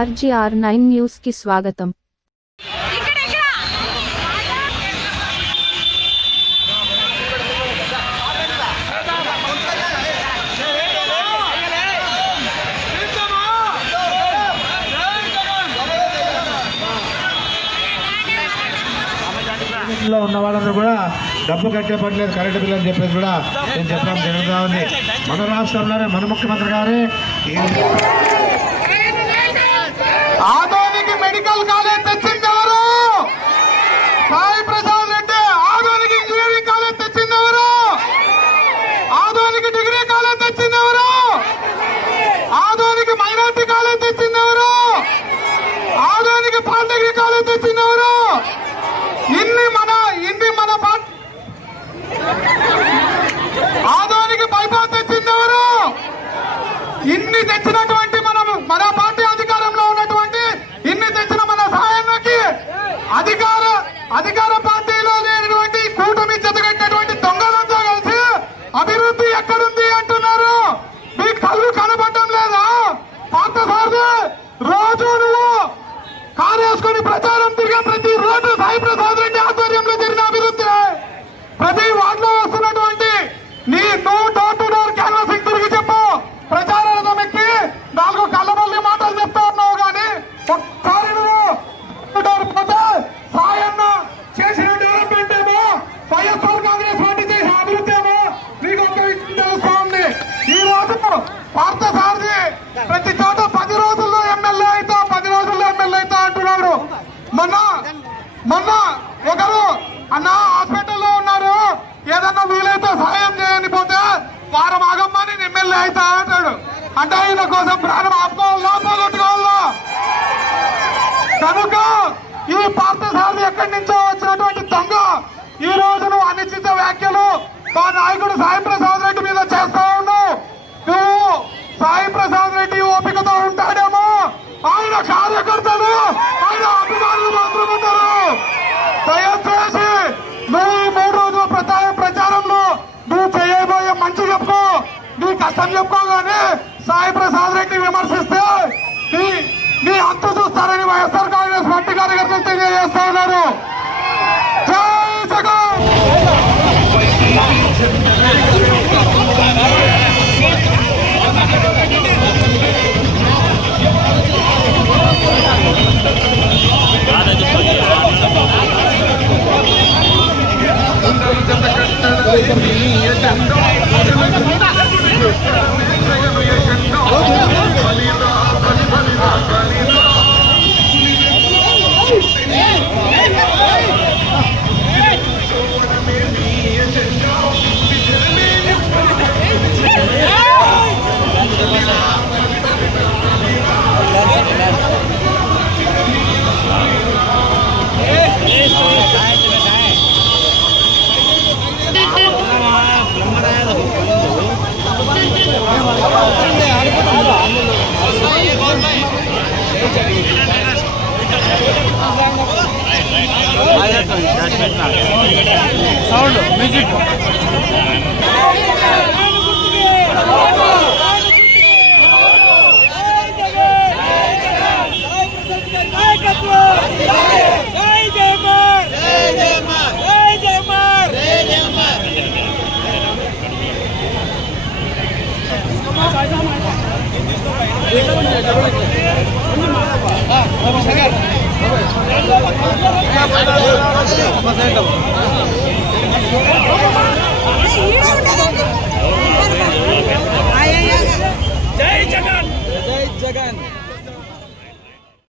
RGR9 news కి స్వాగతం. ఉన్న వాళ్ళందరూ కూడా డబ్బు కట్టే పని లేదు, కరెంటు బిల్లు అని చెప్పేసి కూడా నేను చెప్పడం జరుగుతూ ఉంది. మన రాష్ట్రంలోనే మన ముఖ్యమంత్రి గారే ఆధునిక మెడికల్ కాలేజ్ తెచ్చింది ఎవరు? సాయి ప్రసాద్ రెడ్డి. ఆధునిక ఇంజనీరింగ్ కాలేజ్ తెచ్చింది ఎవరు? ఆధునిక డిగ్రీ కాలేజ్ తెచ్చింది ఎవరు? ఆధునిక మైనార్టీ కాలేజ్ తెచ్చింది ఎవరు? ఆధునిక పాలిటెక్నిక్ కాలేజ్ తెచ్చింది ఎవరు? ఇన్ని మన ఆధునిక బైపాస్ తెచ్చింది ఎవరు? ఇన్ని తెచ్చినటువంటి మన పార్టీ అధికారంలో ఉన్నటువంటి ఇన్ని తెచ్చిన మన సాయన్నకి అధికార పార్టీలో లేనటువంటి కూటమి జతగట్టినటువంటి దొంగలంతా కలిసి అభివృద్ధి ఎక్కడుంది అంటున్నారు. మీ కళ్ళు కనబడటం లేదా? పార్థసారథి రోజు నువ్వు కారేసుకుని ప్రచారం తిరిగే ప్రతి రోడ్డు సాయి ప్రసాద్ రెడ్డి ఆధ్వర్యంలో జరిగిన అభివృద్ధి. ప్రతి వార్డులో వస్తున్నటువంటి నువ్వు డోర్ టు డోర్ క్యాన్వాసింగ్ తిరిగి చెప్పు. ప్రచారాలతో ఎక్కి 4 కళ్ళబల్లి మాటలు చెప్తా ఉన్నావు కానీ ఒకసారి నువ్వు డోర్ పోతే సాయన్న చేసిన డెవలప్మెంట్ ఏమో, వైఎస్ఆర్ కాంగ్రెస్ పార్టీ చేసిన అభివృద్ధి ఏమో నీకు ఒక విషయం తెలుస్తా ఉంది. ఈ రోజు పార్థసారథి ప్రతి చోట 10 రోజుల్లో ఎమ్మెల్యే అవుతా, 10 రోజుల్లో ఎమ్మెల్యే అవుతా అంటున్నాడు. మొన్న ఒకరు అన్న హాస్పిటల్లో ఉన్నారు, ఏదన్నా వీలైతే సహాయం చేయని పోతే వారం ఆగమ్మా నేను ఎమ్మెల్యే అవుతా అంటాడు. అంటే ఈయన కోసం ప్రాణం ఆపుకోవాలా పోగొట్టుకోవాలా? కనుక ఈ పార్థసారథి ఎక్కడి నుంచో వచ్చినటువంటి దొంగ ఈ రోజు నువ్వు అనిశ్చిత వ్యాఖ్యలు మా నాయకుడు సాయి ప్రసాద్ రెడ్డి మీద చేస్తా ఉన్నావు. నువ్వు సాయి ప్రసాద్ రెడ్డి ఓపికతో ఉంటాడేమో, ఆయన కార్యకర్తలు ఆయన అభిమానులు మాత్రం ఉంటారు. దయచేసి నువ్వు ఈ 3 రోజుల ప్రచారంలో నువ్వు చేయబోయే మంచి చెప్పుకో, నీ కష్టం చెప్పుకోగానే సాయి ప్రసాద్ రెడ్డి విమర్శిస్తే నీ అంతు చూస్తారని వైఎస్ఆర్ కాంగ్రెస్ పార్టీ కార్యకర్తలు తెలియజేస్తా ఉన్నారు. జై జగన్. సౌండ్ మ్యూజిక్ ఈడ